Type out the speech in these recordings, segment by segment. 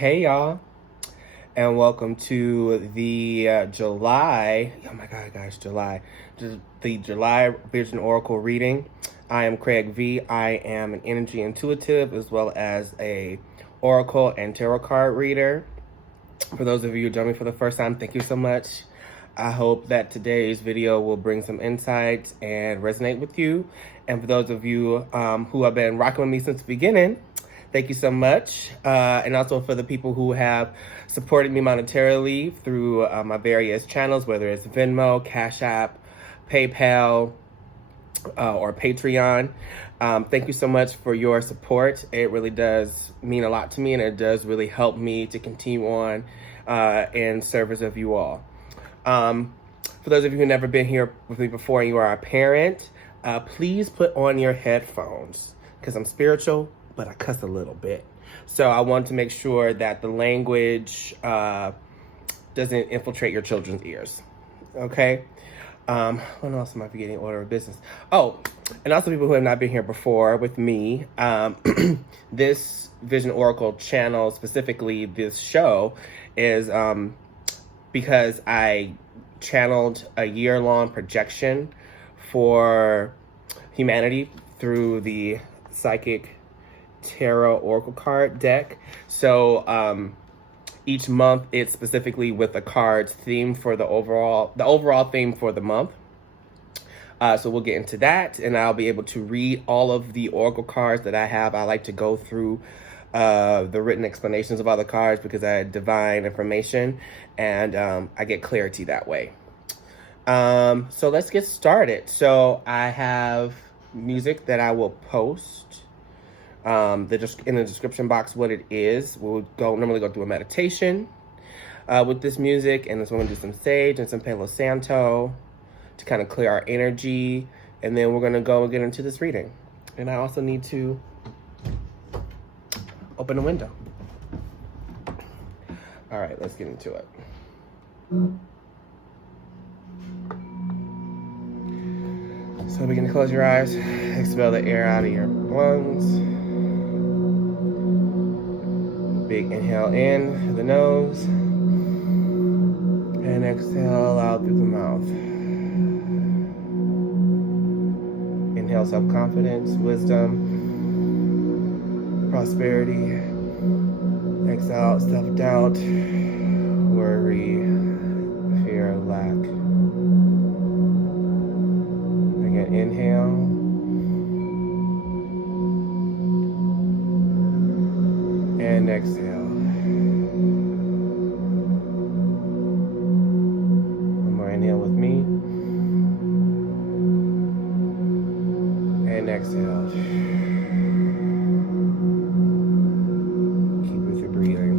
Hey y'all, and welcome to the July, oh my god guys, the July Vision Oracle reading. I am Craig V. I am an energy intuitive as well as a Oracle and Tarot card reader. For those of you who joined me for the first time, thank you so much. I hope that today's video will bring some insights and resonate with you. And for those of you who have been rocking with me since the beginning, thank you so much. And also for the people who have supported me monetarily through my various channels, whether it's Venmo, Cashapp, PayPal, or Patreon. Thank you so much for your support. It really does mean a lot to me, and it does really help me to continue on in service of you all. For those of you who've never been here with me before and you are a parent, please put on your headphones because I'm spiritual, but I cuss a little bit. So I want to make sure that the language doesn't infiltrate your children's ears. Okay? What else am I forgetting? Order of business. Oh, and also people who have not been here before with me, this Vision Oracle channel, specifically this show, is because I channeled a year-long projection for humanity through the Psychic Tarot Oracle card deck. So each month it's specifically with the card's theme for the overall theme for the month. So we'll get into that, and I'll be able to read all of the Oracle cards that I have. I like to go through the written explanations of all the cards because I divine information, and I get clarity that way. So let's get started. So I have music that I will post in the description box what it is. We'll normally go through a meditation with this music, and then we're going to do some sage and some Palo Santo to kind of clear our energy, and then we're going to go and get into this reading. And I also need to open the window. All right, let's get into it. So begin to close your eyes, expel the air out of your lungs. Big inhale in through the nose, and exhale out through the mouth. Inhale self-confidence, wisdom, prosperity. Exhale self-doubt, worry, fear, lack. Again, inhale. And exhale. One more inhale with me. And exhale. Keep with your breathing.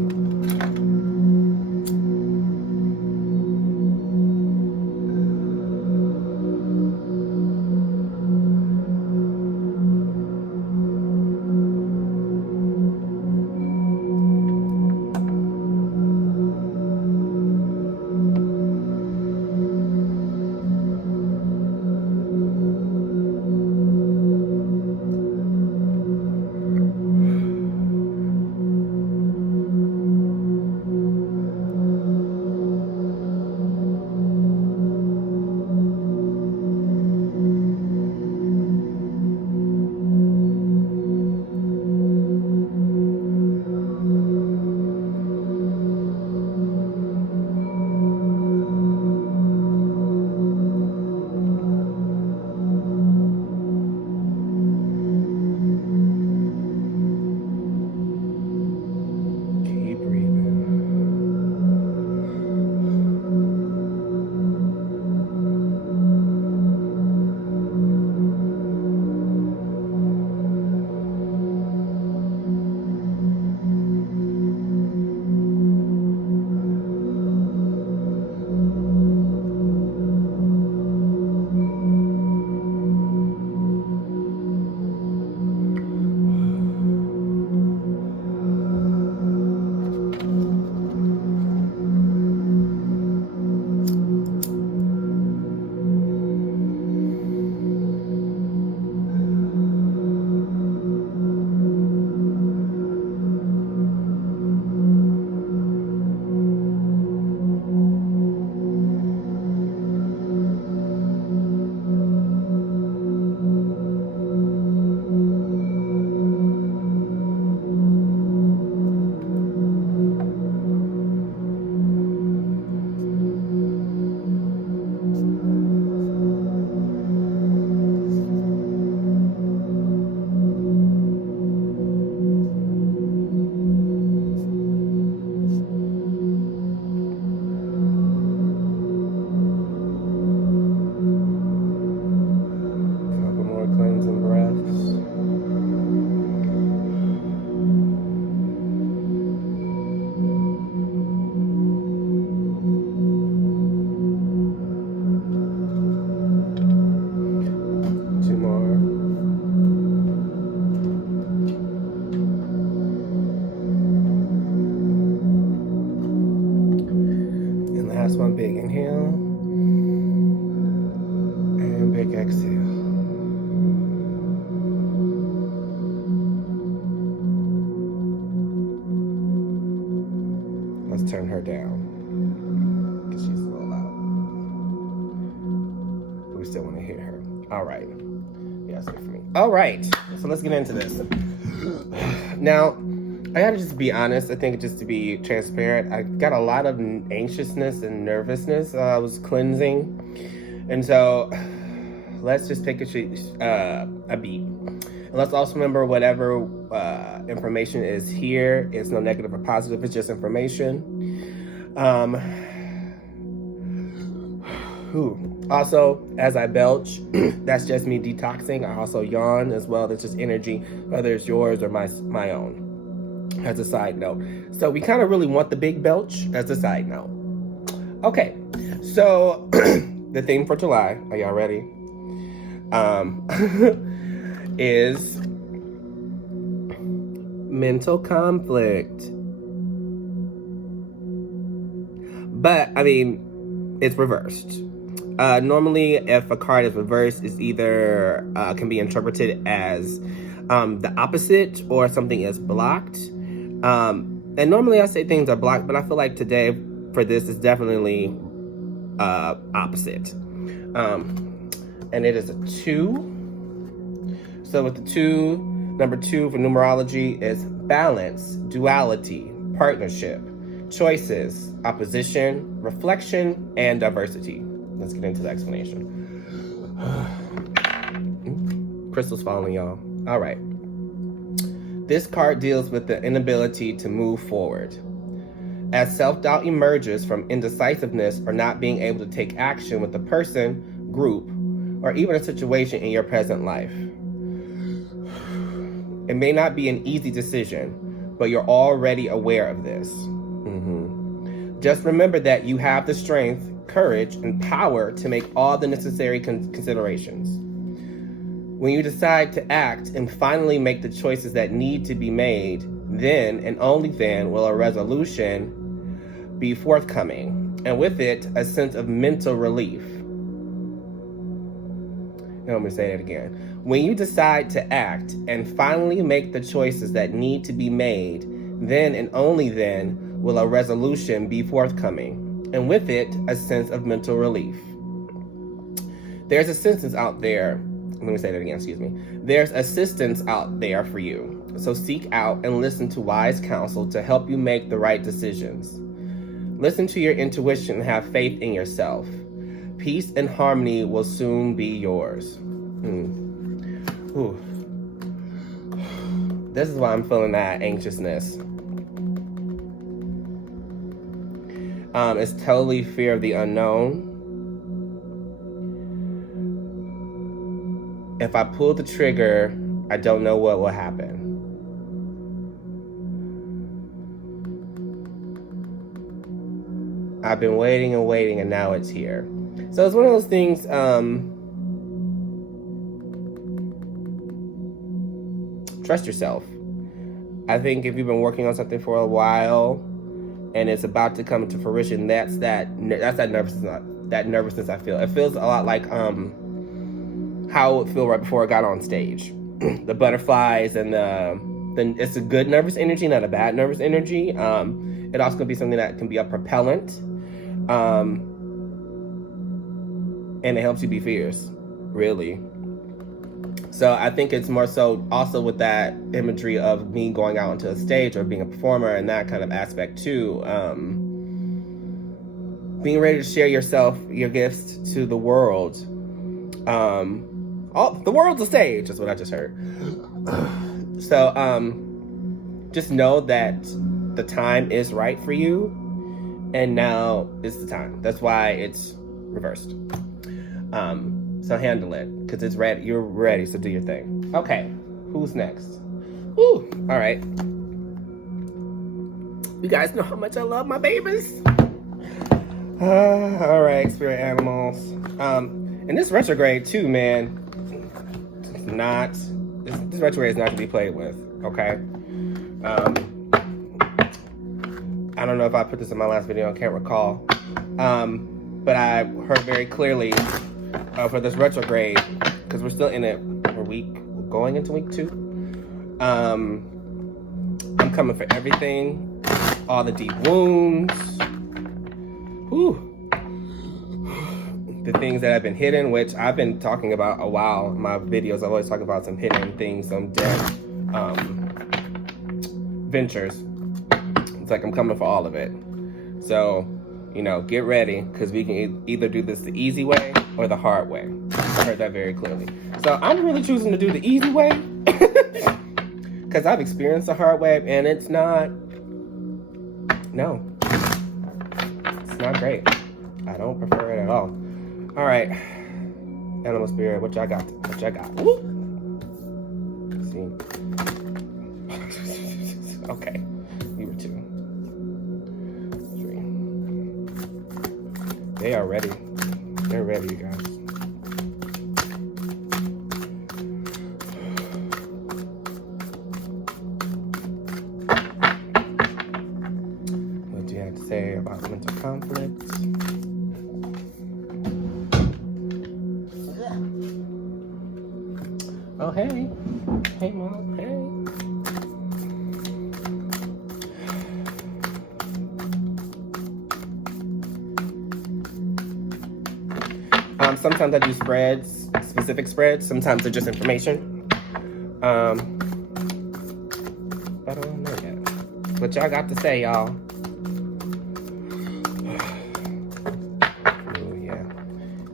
Last one, big inhale. And big exhale. Let's turn her down. Because she's a little loud. We still want to hear her. All right. Yeah, that's good for me. All right. So let's get into this. Now, I gotta just be honest. I think just to be transparent, I got a lot of anxiousness and nervousness. I was cleansing. And so let's just take a beat. And let's also remember whatever information is here, it's no negative or positive, it's just information. Also, as I belch, that's just me detoxing. I also yawn as well. That's just energy, whether it's yours or my own, as a side note. So we kind of really want the big belch as a side note. Okay, so the theme for July, are y'all ready? Is mental conflict. But, I mean, it's reversed. Normally, if a card is reversed, it's either can be interpreted as the opposite or something is blocked. And normally I say things are blocked, but I feel like today for this is definitely opposite. And it is a 2. So with the 2, number 2 for numerology is balance, duality, partnership, choices, opposition, reflection, and diversity. Let's get into the explanation. Crystal's falling, y'all. All right. This card deals with the inability to move forward. As self-doubt emerges from indecisiveness or not being able to take action with a person, group, or even a situation in your present life. It may not be an easy decision, but you're already aware of this. Just remember that you have the strength, courage, and power to make all the necessary considerations. When you decide to act and finally make the choices that need to be made, then and only then will a resolution be forthcoming, and with it, a sense of mental relief. Now, let me say that again. When you decide to act and finally make the choices that need to be made, then and only then will a resolution be forthcoming, and with it, a sense of mental relief. There's assistance out there. Let me say that again, excuse me. There's assistance out there for you. So seek out and listen to wise counsel to help you make the right decisions. Listen to your intuition and have faith in yourself. Peace and harmony will soon be yours. This is why I'm feeling that anxiousness. It's totally fear of the unknown. If I pull the trigger, I don't know what will happen. I've been waiting and waiting, and now it's here. So it's one of those things, trust yourself. I think if you've been working on something for a while and it's about to come to fruition, that's that nervousness I feel. It feels a lot like how it would feel right before I got on stage. The butterflies and it's a good nervous energy, not a bad nervous energy. It also can be something that can be a propellant. And it helps you be fierce, really. So I think it's more so also with that imagery of me going out onto a stage or being a performer and that kind of aspect too. Being ready to share yourself, your gifts to the world. The world's a stage, is what I just heard. So just know that the time is right for you, and now is the time. That's why it's reversed. So handle it, because it's ready. You're ready, so do your thing. Okay, who's next? All right. You guys know how much I love my babies. All right, spirit animals. And this retrograde too, man. This retrograde is not to be played with. Okay. I don't know if I put this in my last video. I can't recall. But I heard very clearly for this retrograde, because we're still in it, we're going into week 2. I'm coming for everything, all the deep wounds, the things that have been hidden, which I've been talking about a while. In my videos, I always talk about some hidden things, some dead ventures. It's like I'm coming for all of it. So, get ready, because we can either do this the easy way or the hard way. I heard that very clearly. So I'm really choosing to do the easy way, because I've experienced the hard way, and it's not great. I don't prefer it at all. All right, animal spirit, what y'all got? Woo! See. Okay, we were 2, 3. They are ready. They're ready, you guys. What do you have to say about mental conflict? Oh, hey. Hey, Mom. Hey. Sometimes I do spreads, specific spreads. Sometimes they're just information. But I don't know yet. What y'all got to say, y'all? Oh, yeah.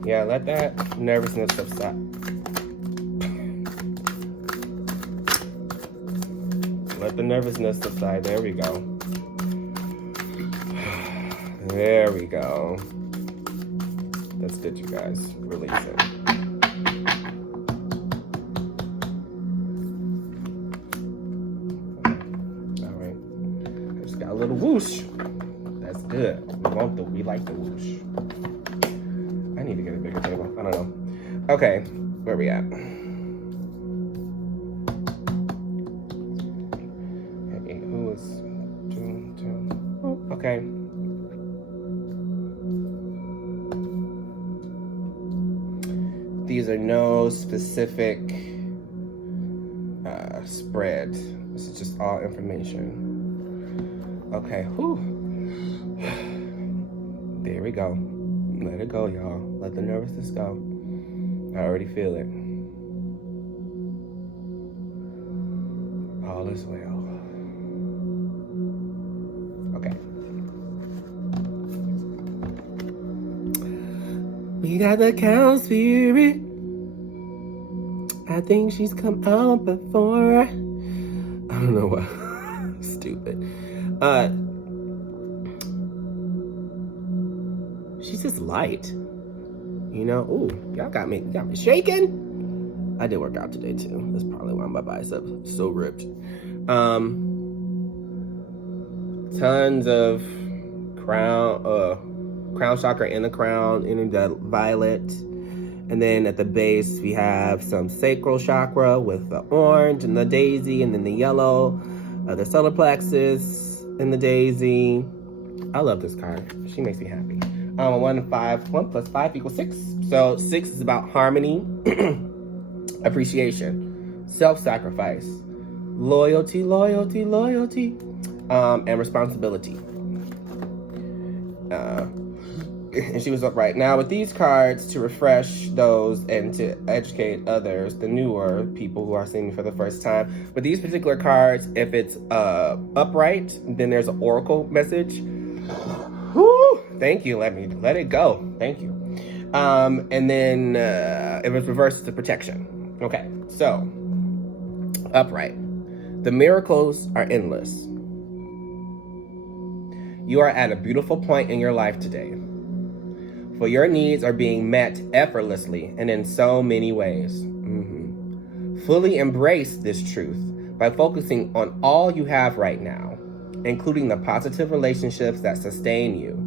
Yeah, let that nervousness subside. Let the nervousness subside. There we go. There we go. That's good, you guys. Release it. All right. I just got a little whoosh. That's good. We like the whoosh. I need to get a bigger table. I don't know. Okay, where we at? Hey, who is 2? Oh, okay. These are no specific spread. This is just all information. Okay, whew. There we go. Let it go, y'all. Let the nervousness go. I already feel it. All is well. Okay. We got the cow spirit. I think she's come out before. I don't know why. Stupid. She's just light. Ooh, y'all got me shaking. I did work out today too. That's probably why my biceps are so ripped. Tons of crown chakra in the crown, in the violet. And then at the base, we have some sacral chakra with the orange and the daisy, and then the yellow, the solar plexus and the daisy. I love this card. She makes me happy. 1 plus 5 equals 6. So 6 is about harmony, appreciation, self-sacrifice, loyalty, and responsibility. And she was upright. Now with these cards, to refresh those and to educate others, the newer people who are seeing me for the first time, with these particular cards, if it's upright, then there's an oracle message. Whew, thank you. Let it go. Thank you. And then if it's reversed, it's a protection. Okay, so upright. The miracles are endless. You are at a beautiful point in your life today. For your needs are being met effortlessly and in so many ways. Fully embrace this truth by focusing on all you have right now, including the positive relationships that sustain you,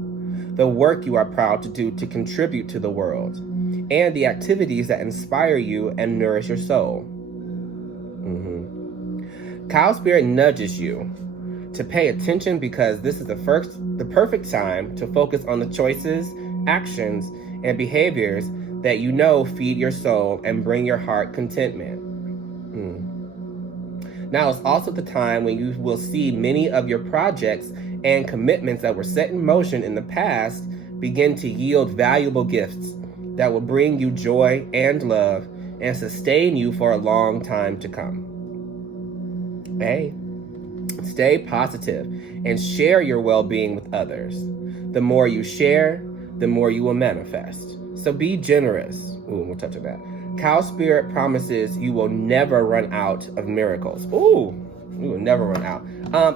the work you are proud to do to contribute to the world, and the activities that inspire you and nourish your soul. Cow Spirit nudges you to pay attention, because this is the perfect time to focus on the choices, actions, and behaviors that you know feed your soul and bring your heart contentment. Now is also the time when you will see many of your projects and commitments that were set in motion in the past begin to yield valuable gifts that will bring you joy and love and sustain you for a long time to come. Hey, stay positive and share your well-being with others. The more you share, the more you will manifest. So be generous. Ooh, we'll touch on that. Cow Spirit promises you will never run out of miracles. Ooh, you will never run out.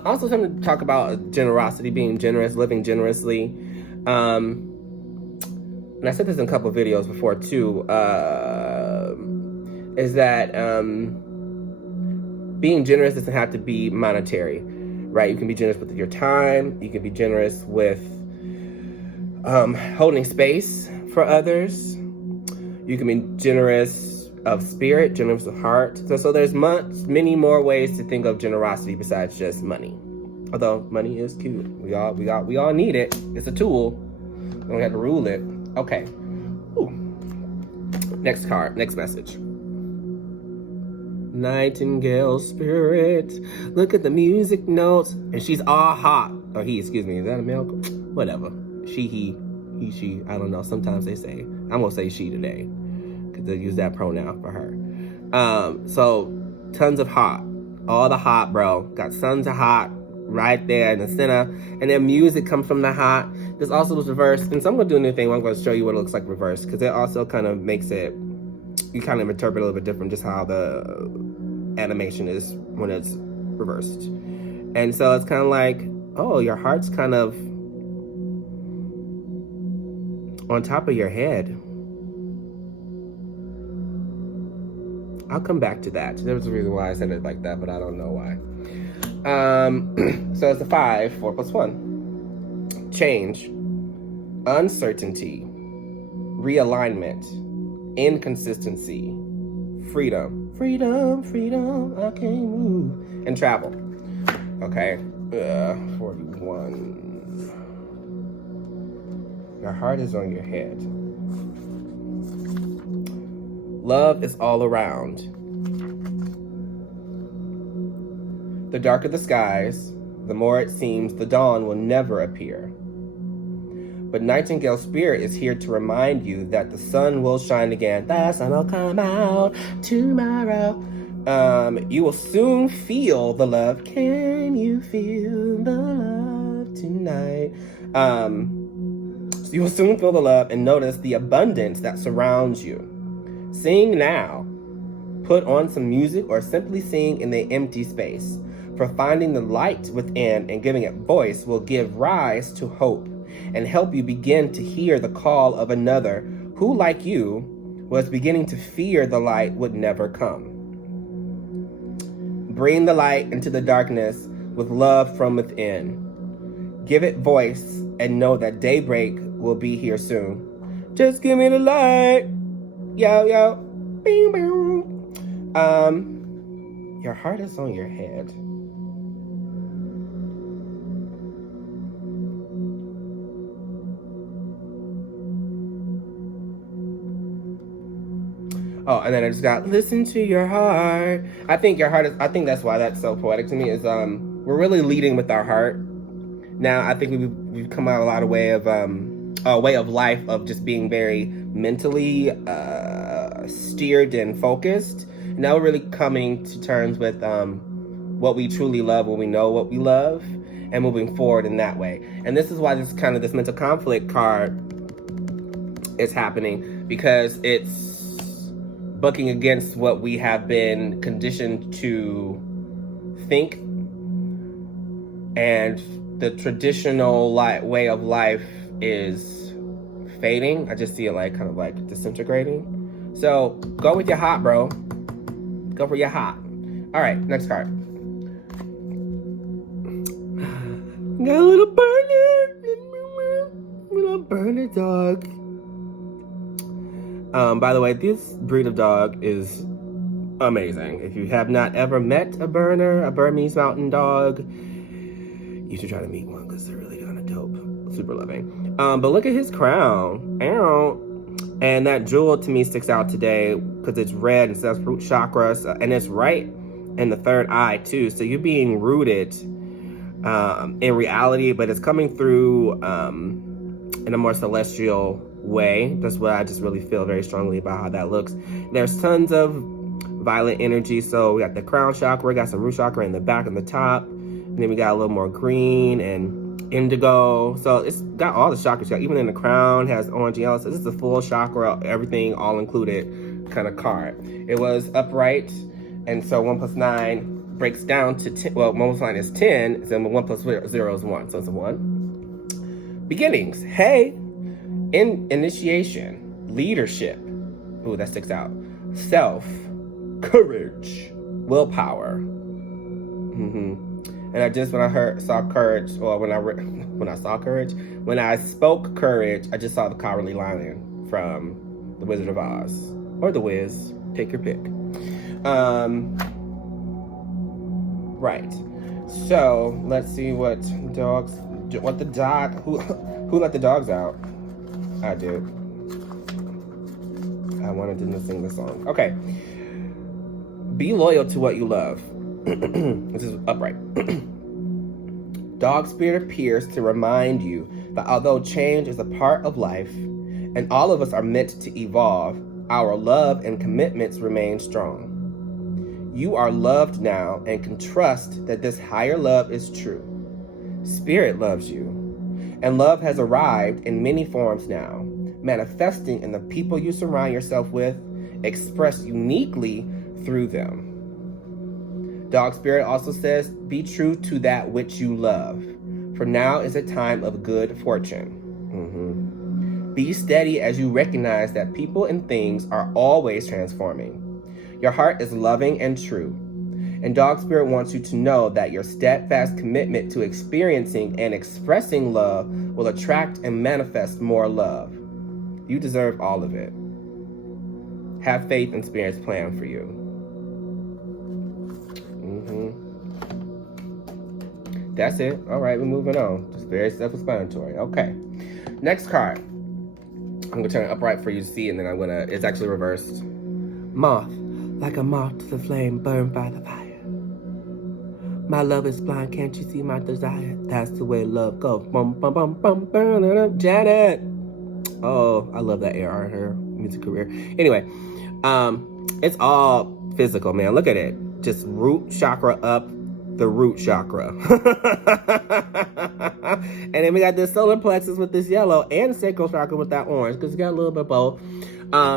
Also something to talk about generosity, being generous, living generously. And I said this in a couple of videos before too, is that being generous doesn't have to be monetary, right? You can be generous with your time. You can be generous with holding space for others. You can be generous of spirit, generous of heart. So there's many more ways to think of generosity besides just money. Although money is cute. We all need it. It's a tool. We don't have to rule it. Okay. Ooh. Next card, next message. Nightingale spirit, look at the music notes. And she's all hot. Or he, excuse me, is that a male? Whatever. She, he, she, I don't know. Sometimes they say. I'm gonna say she today, because they use that pronoun for her. So tons of hot. All the hot, bro. Got tons of hot right there in the center. And then music comes from the hot. This also was reversed. And so I'm gonna do a new thing where I'm gonna show you what it looks like reversed, because it also kind of makes it, you kind of interpret a little bit different just how the animation is when it's reversed. And so it's kind of like, oh, your heart's kind of on top of your head. I'll come back to that. There was a reason why I said it like that, but I don't know why. So it's a 5, 4 plus 1. Change, uncertainty, realignment, inconsistency, freedom, I can't move, and travel. Okay, 41. Your heart is on your head. Love is all around. The darker the skies, the more it seems the dawn will never appear. But Nightingale Spirit is here to remind you that the sun will shine again. The sun will come out tomorrow. You will soon feel the love. Can you feel the love tonight? So you will soon feel the love and notice the abundance that surrounds you. Sing now. Put on some music or simply sing in the empty space. For finding the light within and giving it voice will give rise to hope and help you begin to hear the call of another who, like you, was beginning to fear the light would never come. Bring the light into the darkness with love from within. Give it voice and know that daybreak will be here soon. Just give me the light. Yo, yo. Bing, bing. Your heart is on your head. Oh, and then I just got, listen to your heart. I think that's why that's so poetic to me, is we're really leading with our heart. Now, I think we've come out a lot of way of life of just being very mentally steered and focused. Now we're really coming to terms with what we truly love when we know what we love, and moving forward in that way. And this is why this mental conflict card is happening, because it's bucking against what we have been conditioned to think, and the traditional way of life is fading. I just see it kind of disintegrating. So go with your hot, bro. Go for your hot. All right, next card. Got a little burner dog. By the way, this breed of dog is amazing. If you have not ever met a Burmese mountain dog, You should try to meet one because they're really kind of dope. Super loving. But look at his crown. Ow. And that jewel to me sticks out today because it's red and says root chakra. And it's right in the third eye too. So you're being rooted in reality, but it's coming through in a more celestial way. That's what I just really feel very strongly about how that looks. There's tons of violet energy. So we got the crown chakra, we got some root chakra in the back and the top. And then we got a little more green and indigo. So it's got all the chakras. Even in the crown has orange and yellow. So this is a full chakra, everything all included kind of card. It was upright. And so 1 plus 9 breaks down to 10. Well, 1 plus 9 is 10. So 1 plus 0 is 1. So it's a 1. Beginnings. Hey. Initiation. Leadership. Ooh, that sticks out. Self. Courage. Willpower. And I just, when I saw courage, or when I spoke courage, I just saw the Cowardly Lion from The Wizard of Oz. Or The Wiz. Take your pick. Right. So, let's see who let the dogs out? I did. I wanted to sing the song. Okay. Be loyal to what you love. This is upright. Dog spirit appears to remind you that although change is a part of life, and all of us are meant to evolve, our love and commitments remain strong. You are loved now and can trust that this higher love is true. Spirit loves you, and love has arrived in many forms now, manifesting in the people you surround yourself with, expressed uniquely through them. Dog Spirit also says, be true to that which you love, for now is a time of good fortune. Be steady as you recognize that people and things are always transforming. Your heart is loving and true, and Dog Spirit wants you to know that your steadfast commitment to experiencing and expressing love will attract and manifest more love. You deserve all of it. Have faith in Spirit's plan for you. That's it. All right, we're moving on. Just very self-explanatory. Okay. Next card. I'm going to turn it upright for you to see, and then it's actually reversed. Moth, like a moth to the flame, burned by the fire. My love is blind, can't you see my desire? That's the way love goes. Bum, bum, bum, bum, burn up, Janet. Oh, I love that era in her music career. Anyway, it's all physical, man. Look at it. Just root chakra up the root chakra. And then we got this solar plexus with this yellow and sacral chakra with that orange, because you got a little bit of both.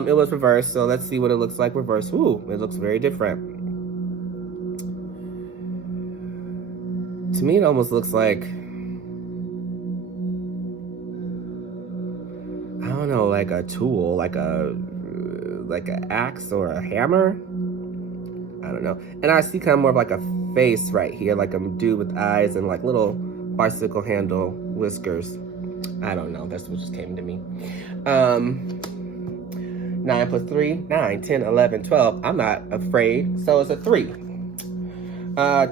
It was reversed, so let's see what it looks like reversed. Ooh, it looks very different. To me, it almost looks like, I don't know, like a tool, like an axe or a hammer. I don't know. And I see kind of more of like a face right here, like a dude with eyes and like little bicycle handle whiskers. I don't know. That's what just came to me. 9 plus 3, 9, 10, 11, 12. I'm not afraid. So it's a 3.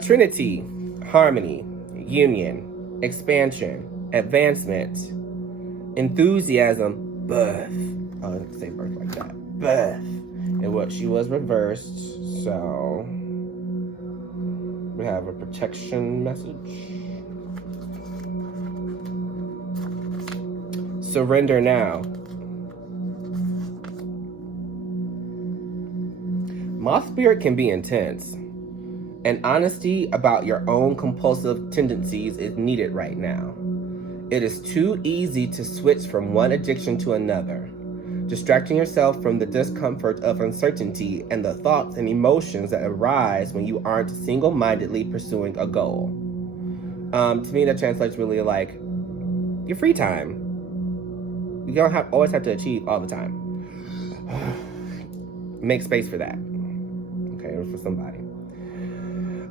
Trinity, harmony, union, expansion, advancement, enthusiasm, birth. Oh, I didn't say birth like that. Birth. And what she was reversed. So we have a protection message. Surrender now. Moth spirit can be intense, and honesty about your own compulsive tendencies is needed right now. It is too easy to switch from one addiction to another, distracting yourself from the discomfort of uncertainty and the thoughts and emotions that arise when you aren't single-mindedly pursuing a goal. To me, that translates really like your free time. You don't always have to achieve all the time. Make space for that. Okay, it was for somebody.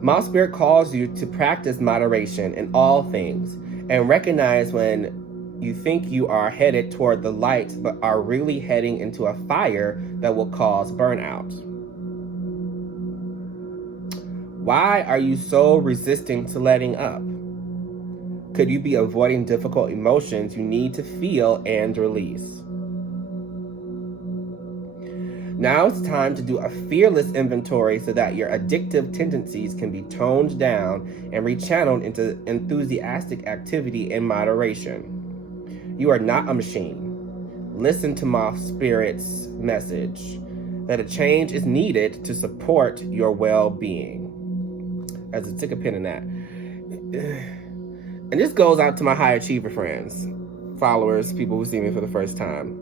Moth Spirit calls you to practice moderation in all things and recognize when you think you are headed toward the light, but are really heading into a fire that will cause burnout. Why are you so resistant to letting up? Could you be avoiding difficult emotions you need to feel and release? Now it's time to do a fearless inventory so that your addictive tendencies can be toned down and rechanneled into enthusiastic activity in moderation. You are not a machine. Listen to Moth Spirit's message that a change is needed to support your well-being. As a stick a pin in that. And this goes out to my high achiever friends, followers, people who see me for the first time.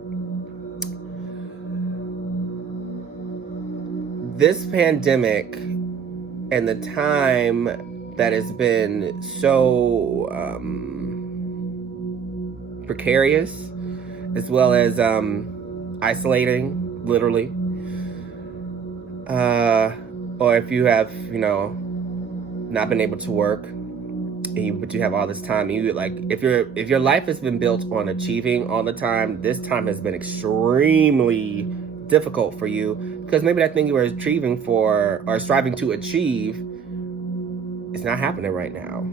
This pandemic and the time that has been so precarious, as well as isolating, literally, or if you have, not been able to work, but you have all this time, if your life has been built on achieving all the time, this time has been extremely difficult for you, because maybe that thing you were achieving for or striving to achieve is not happening right now.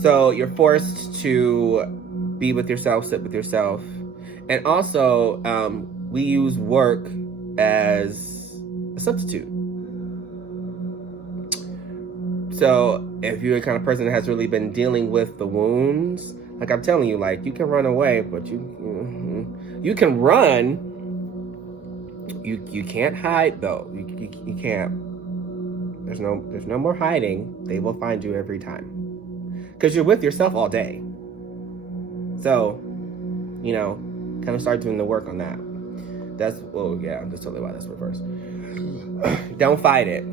So you're forced to be with yourself, sit with yourself. And also, we use work as a substitute. So if you're the kind of person that has really been dealing with the wounds, like I'm telling you, like, you can run away, but you can run. You can't hide though. You can't. There's no more hiding. They will find you every time, because you're with yourself all day. So, kind of start doing the work on that. That's totally why that's reversed. Don't fight it.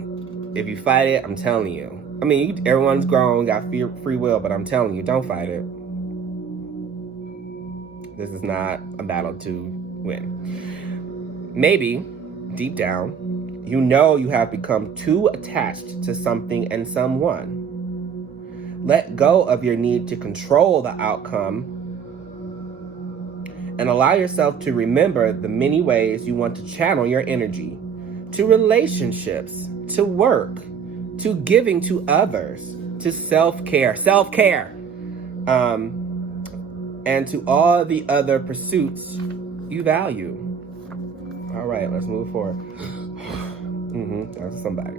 If you fight it, I'm telling you. I mean, everyone's grown, got free will, but I'm telling you, don't fight it. This is not a battle to win. Maybe, deep down, you have become too attached to something and someone. Let go of your need to control the outcome and allow yourself to remember the many ways you want to channel your energy to relationships, to work, to giving to others, to self-care, and to all the other pursuits you value. All right, let's move forward. That's somebody.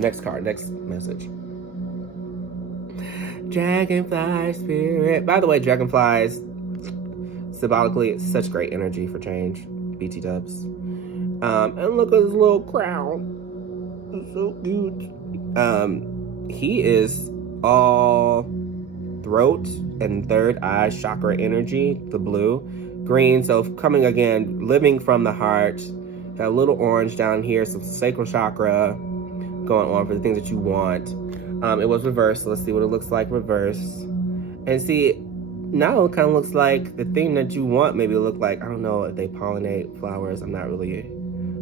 Next card, next message. Dragonfly spirit. By the way, dragonflies, symbolically, it's such great energy for change. BT dubs. And look at his little crown. It's so cute. He is all throat and third eye chakra energy, the blue. Green, so coming again, living from the heart. Got a little orange down here, some sacral chakra going on for the things that you want. It was reversed, so let's see what it looks like reversed. And see, now it kind of looks like the thing that you want maybe look like, I don't know if they pollinate flowers. I'm not really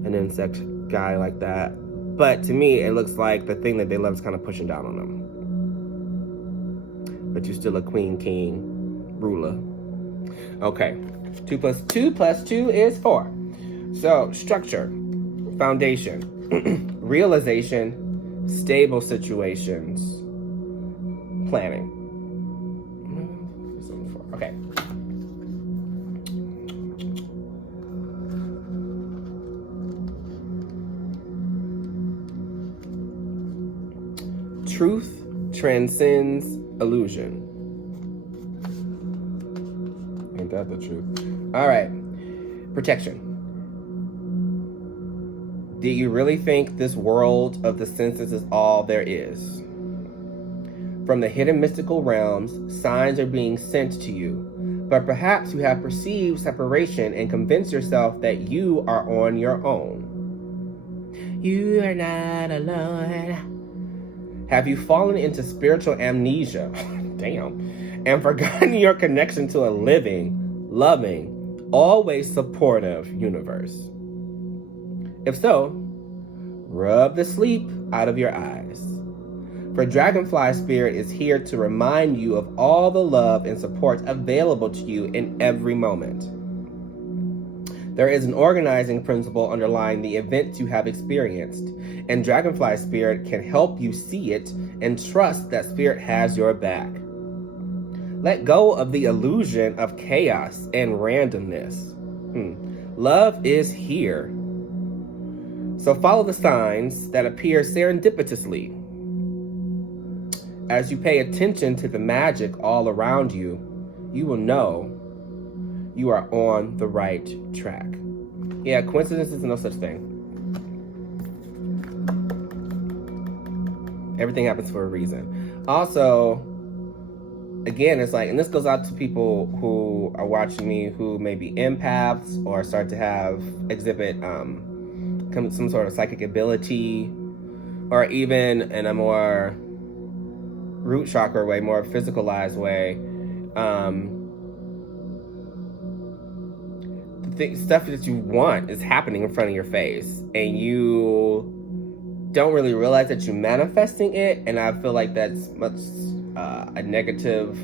an insect guy like that. But to me, it looks like the thing that they love is kind of pushing down on them. But you're still a queen, king, ruler. Okay, 2 plus 2 plus 2 is 4. So, structure, foundation, realization, stable situations, planning. Okay. Truth transcends illusion. Ain't that the truth? All right. Protection. Do you really think this world of the senses is all there is? From the hidden mystical realms, signs are being sent to you, but perhaps you have perceived separation and convinced yourself that you are on your own. You are not alone. Have you fallen into spiritual amnesia? Damn. And forgotten your connection to a living, loving, always supportive universe? If so, rub the sleep out of your eyes. For Dragonfly Spirit is here to remind you of all the love and support available to you in every moment. There is an organizing principle underlying the events you have experienced, and Dragonfly Spirit can help you see it and trust that Spirit has your back. Let go of the illusion of chaos and randomness. Love is here. So follow the signs that appear serendipitously. As you pay attention to the magic all around you, you will know you are on the right track. Yeah, coincidence is no such thing. Everything happens for a reason. Also, again, it's like, and this goes out to people who are watching me who may be empaths or start to exhibit some sort of psychic ability, or even in a more root chakra way, more physicalized way. Stuff that you want is happening in front of your face, and you don't really realize that you're manifesting it. And I feel like that's much a negative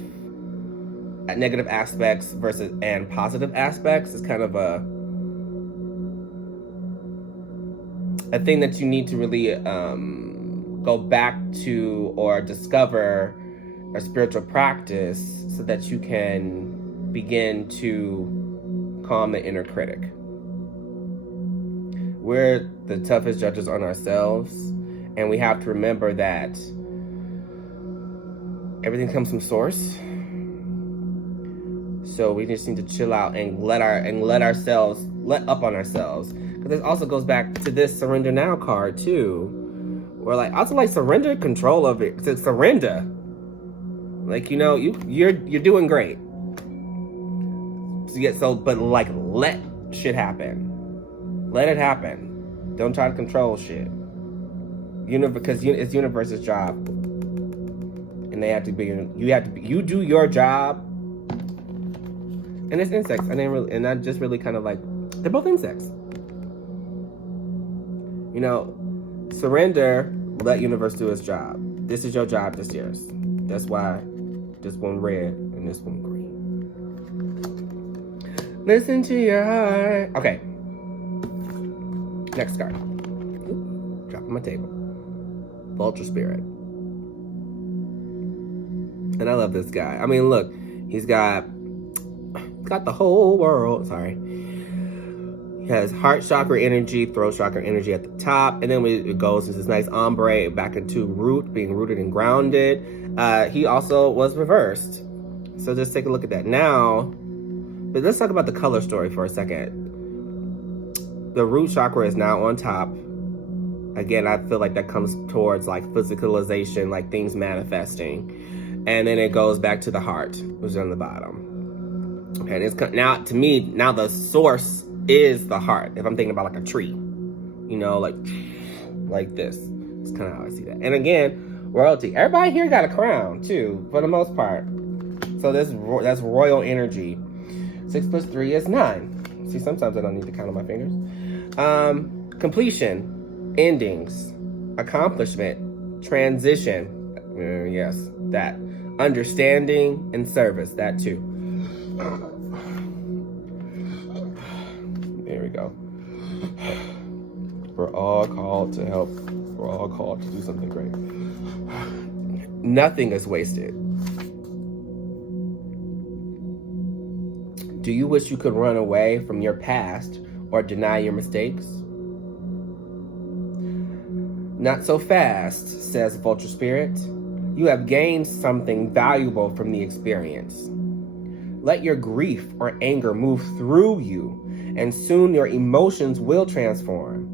aspects versus and positive aspects is kind of a thing that you need to really go back to or discover a spiritual practice so that you can begin to calm the inner critic. We're the toughest judges on ourselves, and we have to remember that everything comes from source. So we just need to chill out and let up on ourselves. Because this also goes back to this surrender now card too. Where surrender control of it. To surrender. Like, you're doing great. But let shit happen. Let it happen. Don't try to control shit. Because it's universe's job. And you do your job. And it's insects. I just really kind of like, they're both insects. Surrender, let universe do its job. This is your job, this yours. That's why this one red and this one green. Listen to your heart. Okay. Next card. Drop on my table. Vulture Spirit. And I love this guy. I mean, look, he's got the whole world. Sorry. He has heart chakra energy, throat chakra energy at the top, and then it goes into this nice ombre back into root, being rooted and grounded. He also was reversed. So just take a look at that now. But let's talk about the color story for a second. The root chakra is now on top. Again, I feel like that comes towards like physicalization, like things manifesting. And then it goes back to the heart, which is on the bottom. Okay, and it's now, to me, now the source is the heart. If I'm thinking about like a tree, like this. It's kind of how I see that. And again, royalty. Everybody here got a crown too, for the most part. So that's royal energy. 6 + 3 is 9. See, sometimes I don't need to count on my fingers. Completion, endings, accomplishment, transition. Yes, that. Understanding and service, that too. There we go. We're all called to help. We're all called to do something great. Nothing is wasted. Do you wish you could run away from your past or deny your mistakes? Not so fast, says Vulture Spirit. You have gained something valuable from the experience. Let your grief or anger move through you, and soon your emotions will transform,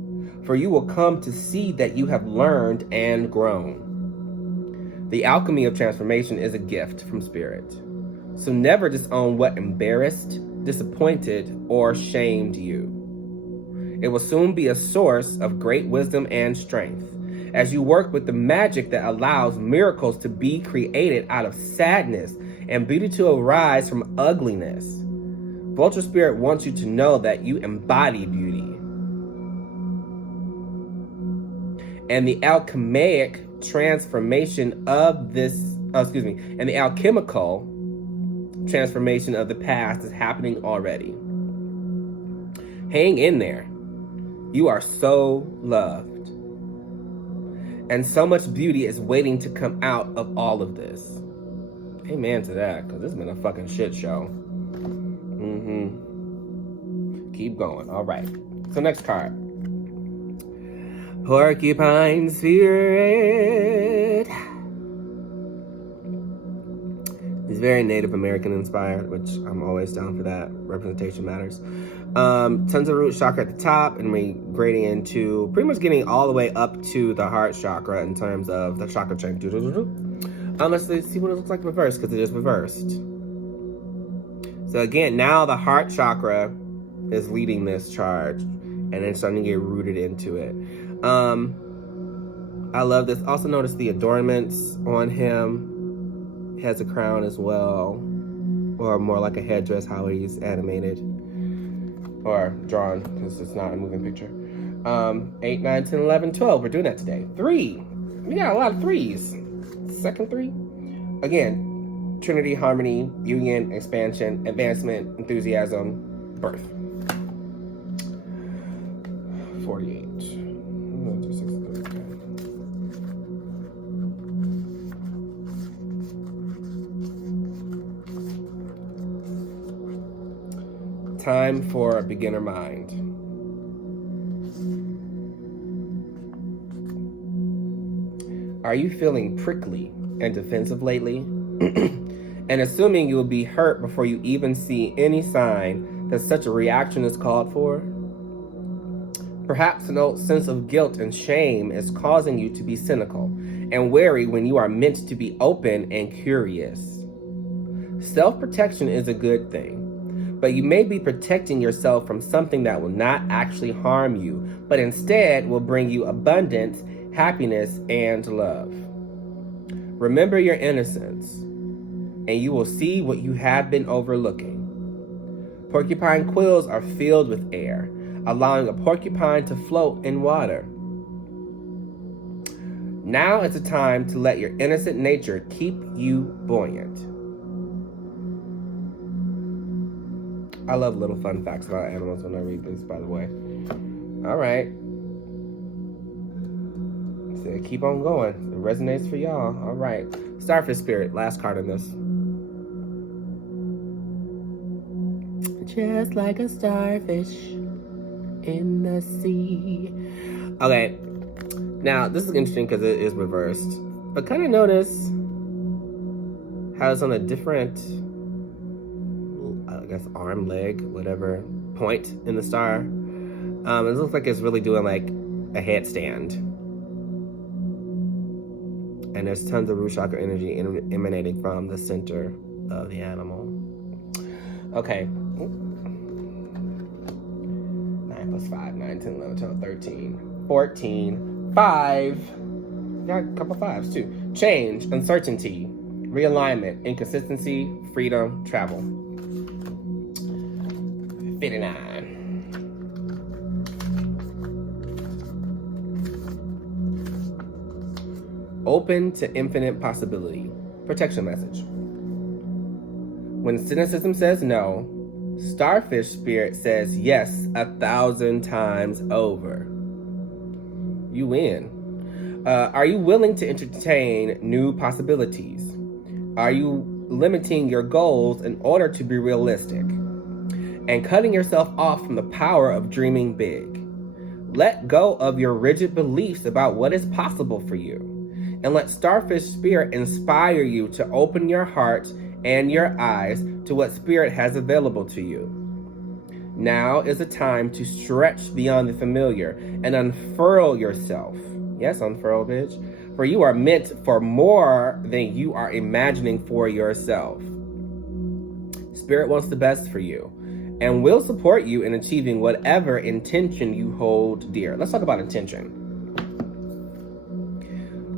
for you will come to see that you have learned and grown. The alchemy of transformation is a gift from Spirit. So never disown what embarrassed, disappointed, or shamed you. It will soon be a source of great wisdom and strength as you work with the magic that allows miracles to be created out of sadness and beauty to arise from ugliness. Vulture Spirit wants you to know that you embody beauty. And the alchemic transformation of and the alchemical transformation of the past is happening already. Hang in there. You are so loved. And so much beauty is waiting to come out of all of this. Amen to that, because this has been a fucking shit show. Keep going. All right. So next card. Porcupine Spirit. It's very Native American inspired, which I'm always down for that. Representation matters. Tons of root chakra at the top, and we grading into pretty much getting all the way up to the heart chakra in terms of the chakra chain. Let's see what it looks like reversed, because it is reversed. So again, now the heart chakra is leading this charge, and it's starting to get rooted into it. I love this. Also notice the adornments on him. He has a crown as well, or more like a headdress, how he's animated or drawn, because it's not a moving picture. 8, 9, 10, 11, 12. We're doing that today. 3. We got a lot of 3s. Second 3. Again, Trinity, harmony, union, expansion, advancement, enthusiasm, birth. 48. Time for beginner mind. Are you feeling prickly and defensive lately? And assuming you will be hurt before you even see any sign that such a reaction is called for? Perhaps an old sense of guilt and shame is causing you to be cynical and wary when you are meant to be open and curious. Self-protection is a good thing, but you may be protecting yourself from something that will not actually harm you, but instead will bring you abundance, happiness, and love. Remember your innocence, and you will see what you have been overlooking. Porcupine quills are filled with air, allowing a porcupine to float in water. Now is the time to let your innocent nature keep you buoyant. I love little fun facts about animals when I read this, by the way. All right. So keep on going. It resonates for y'all. All right. Starfish Spirit, last card in this. Just like a starfish in the sea. Okay. Now, this is interesting because it is reversed. But kind of notice how it's on a different, I guess, arm, leg, whatever, point in the star. It looks like it's really doing like a headstand. And there's tons of root chakra energy emanating from the center of the animal. Okay. 9 plus 5, 9, 10, 11, 12, 13, 14, 5. Got a couple 5s too. Change, uncertainty, realignment, inconsistency, freedom, travel. 59. Open to infinite possibility. Protection message. When cynicism says no, Starfish Spirit says yes 1,000 times over. You win. Are you willing to entertain new possibilities? Are you limiting your goals in order to be realistic? And cutting yourself off from the power of dreaming big? Let go of your rigid beliefs about what is possible for you. And let Starfish Spirit inspire you to open your heart and your eyes to what Spirit has available to you. Now is the time to stretch beyond the familiar and unfurl yourself. Yes, unfurl, bitch. For you are meant for more than you are imagining for yourself. Spirit wants the best for you and will support you in achieving whatever intention you hold dear. Let's talk about intention.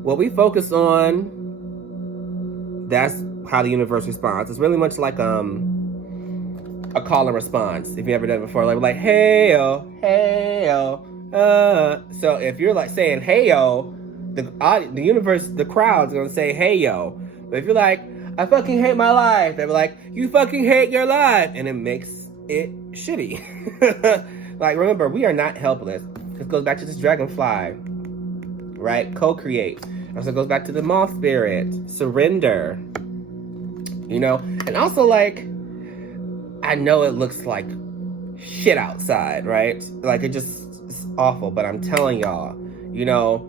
What we focus on, that's how the universe responds. It's really much like a call and response. If you ever done it before, like hey-o, hey-o, so if you're like saying hey-o, the universe, the crowd's gonna say hey-yo. But if you're like, I fucking hate my life, they'll be like, you fucking hate your life, and it makes it shitty. Like, remember, we are not helpless. This goes back to this dragonfly, right? Co-create. Also goes back to the moth spirit. Surrender. You know? And also, like, I know it looks like shit outside, right? Like, it's awful, but I'm telling y'all, you know,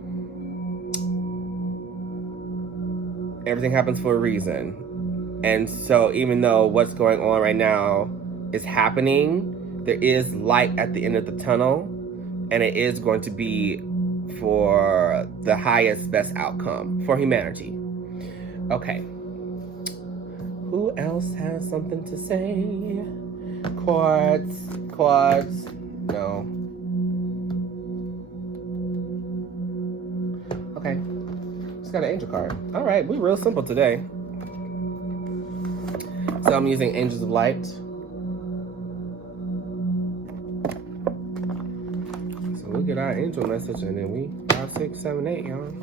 everything happens for a reason. And so even though what's going on right now is happening, there is light at the end of the tunnel, and it is going to be for the highest, best outcome for humanity. Okay. Who else has something to say? Quads. No. Okay. Just got an angel card. All right, we're real simple today. So I'm using Angels of Light. So we get our angel message, and then we 5, 6, 7, 8, y'all.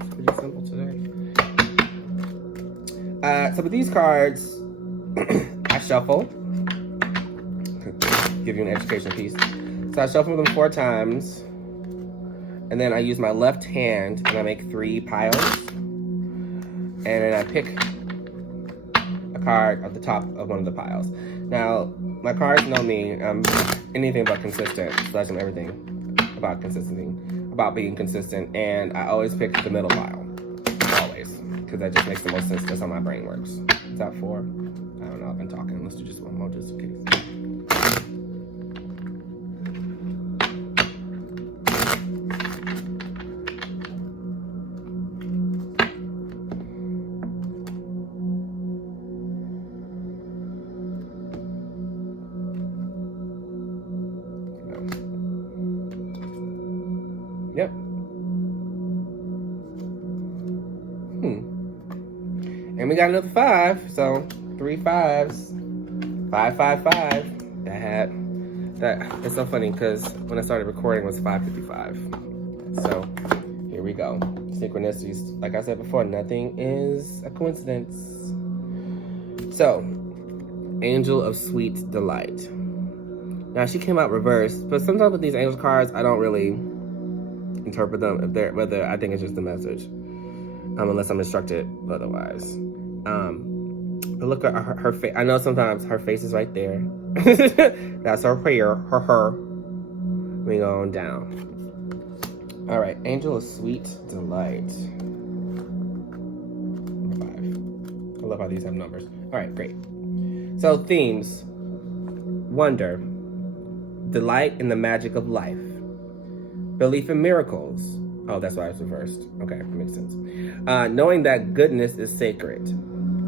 It's pretty simple today. So with these cards, I shuffle. Give you an education piece. So I shuffle them 4 times, and then I use my left hand, and I make 3 piles, and then I pick card at the top of one of the piles. Now, my cards know me. I'm anything but consistent. / I'm everything about consistency, about being consistent, and I always pick the middle pile. Always. Because that just makes the most sense. That's how my brain works. Is that 4? I don't know. I've been talking. Let's do just one more just in case. Yep. And we got another 5, so 3 5s. 5, 5, 5. That it's so funny because when I started recording it was 5:55. So here we go. Synchronicities. Like I said before, nothing is a coincidence. So, Angel of Sweet Delight. Now she came out reversed, but sometimes with these angel cards, I don't really interpret them whether I think it's just a message, unless I'm instructed otherwise. But look at her face. I know sometimes her face is right there. That's her prayer. Her. We go on down. All right, Angel of Sweet Delight. Number 5. I love how these have numbers. All right, great. So themes: wonder, delight in the magic of life, belief in miracles. Oh, that's why it's reversed. Okay, makes sense. Knowing that goodness is sacred.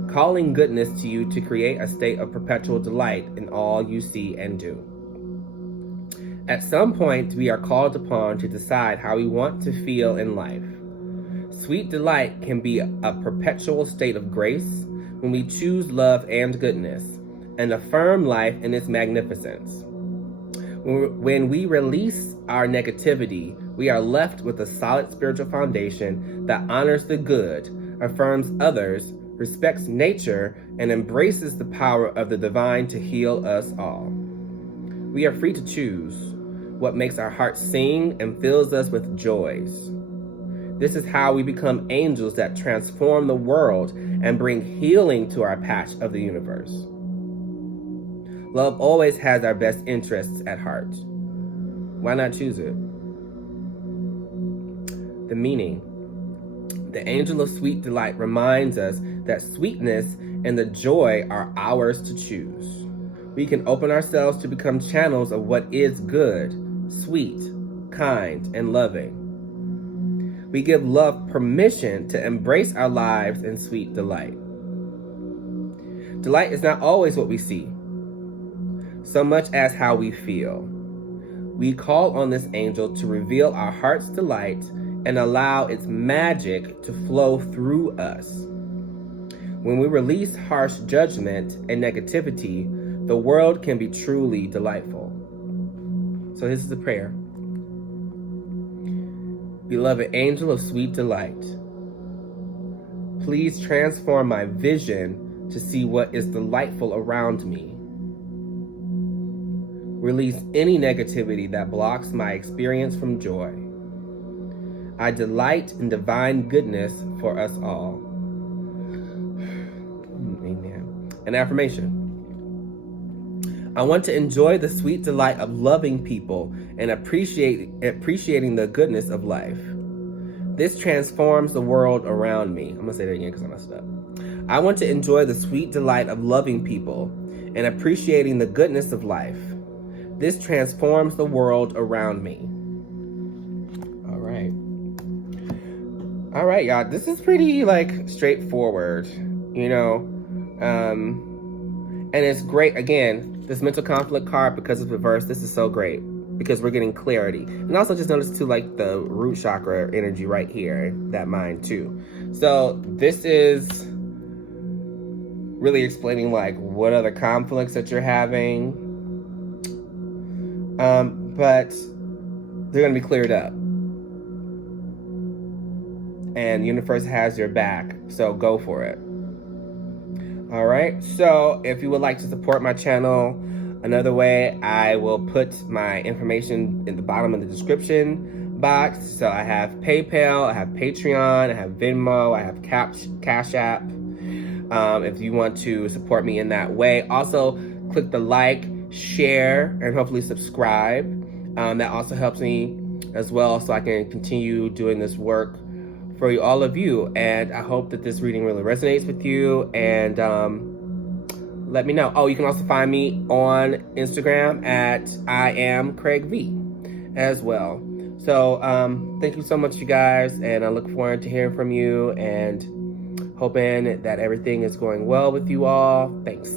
Calling goodness to you to create a state of perpetual delight in all you see and do. At some point, we are called upon to decide how we want to feel in life. Sweet delight can be a perpetual state of grace when we choose love and goodness and affirm life in its magnificence. When we release our negativity, we are left with a solid spiritual foundation that honors the good, affirms others, respects nature, and embraces the power of the divine to heal us all. We are free to choose what makes our hearts sing and fills us with joys. This is how we become angels that transform the world and bring healing to our patch of the universe. Love always has our best interests at heart. Why not choose it? The meaning. The Angel of Sweet Delight reminds us that sweetness and the joy are ours to choose. We can open ourselves to become channels of what is good, sweet, kind, and loving. We give love permission to embrace our lives in sweet delight. Delight is not always what we see, so much as how we feel. We call on this angel to reveal our heart's delight and allow its magic to flow through us. When we release harsh judgment and negativity, the world can be truly delightful. So this is the prayer. Beloved Angel of Sweet Delight, please transform my vision to see what is delightful around me. Release any negativity that blocks my experience from joy. I delight in divine goodness for us all. Amen. An affirmation. I want to enjoy the sweet delight of loving people and appreciating the goodness of life. This transforms the world around me. I'm going to say that again because I messed up. I want to enjoy the sweet delight of loving people and appreciating the goodness of life. This transforms the world around me. All right. All right, y'all. This is pretty, straightforward, and it's great. Again, this mental conflict card, because of the verse, this is so great because we're getting clarity. And also just notice too, the root chakra energy right here, that mind too. So this is really explaining what other conflicts that you're having. But they're going to be cleared up. And universe has your back, so go for it. All right, so if you would like to support my channel another way, I will put my information in the bottom of the description box. So I have PayPal, I have Patreon, I have Venmo, I have Cashapp. If you want to support me in that way. Also, click the like, share, and hopefully subscribe. That also helps me as well, so I can continue doing this work for all of you. And I hope that this reading really resonates with you. And let me know. Oh, you can also find me on Instagram at I am CraigV as well. So thank you so much, you guys. And I look forward to hearing from you and hoping that everything is going well with you all. Thanks.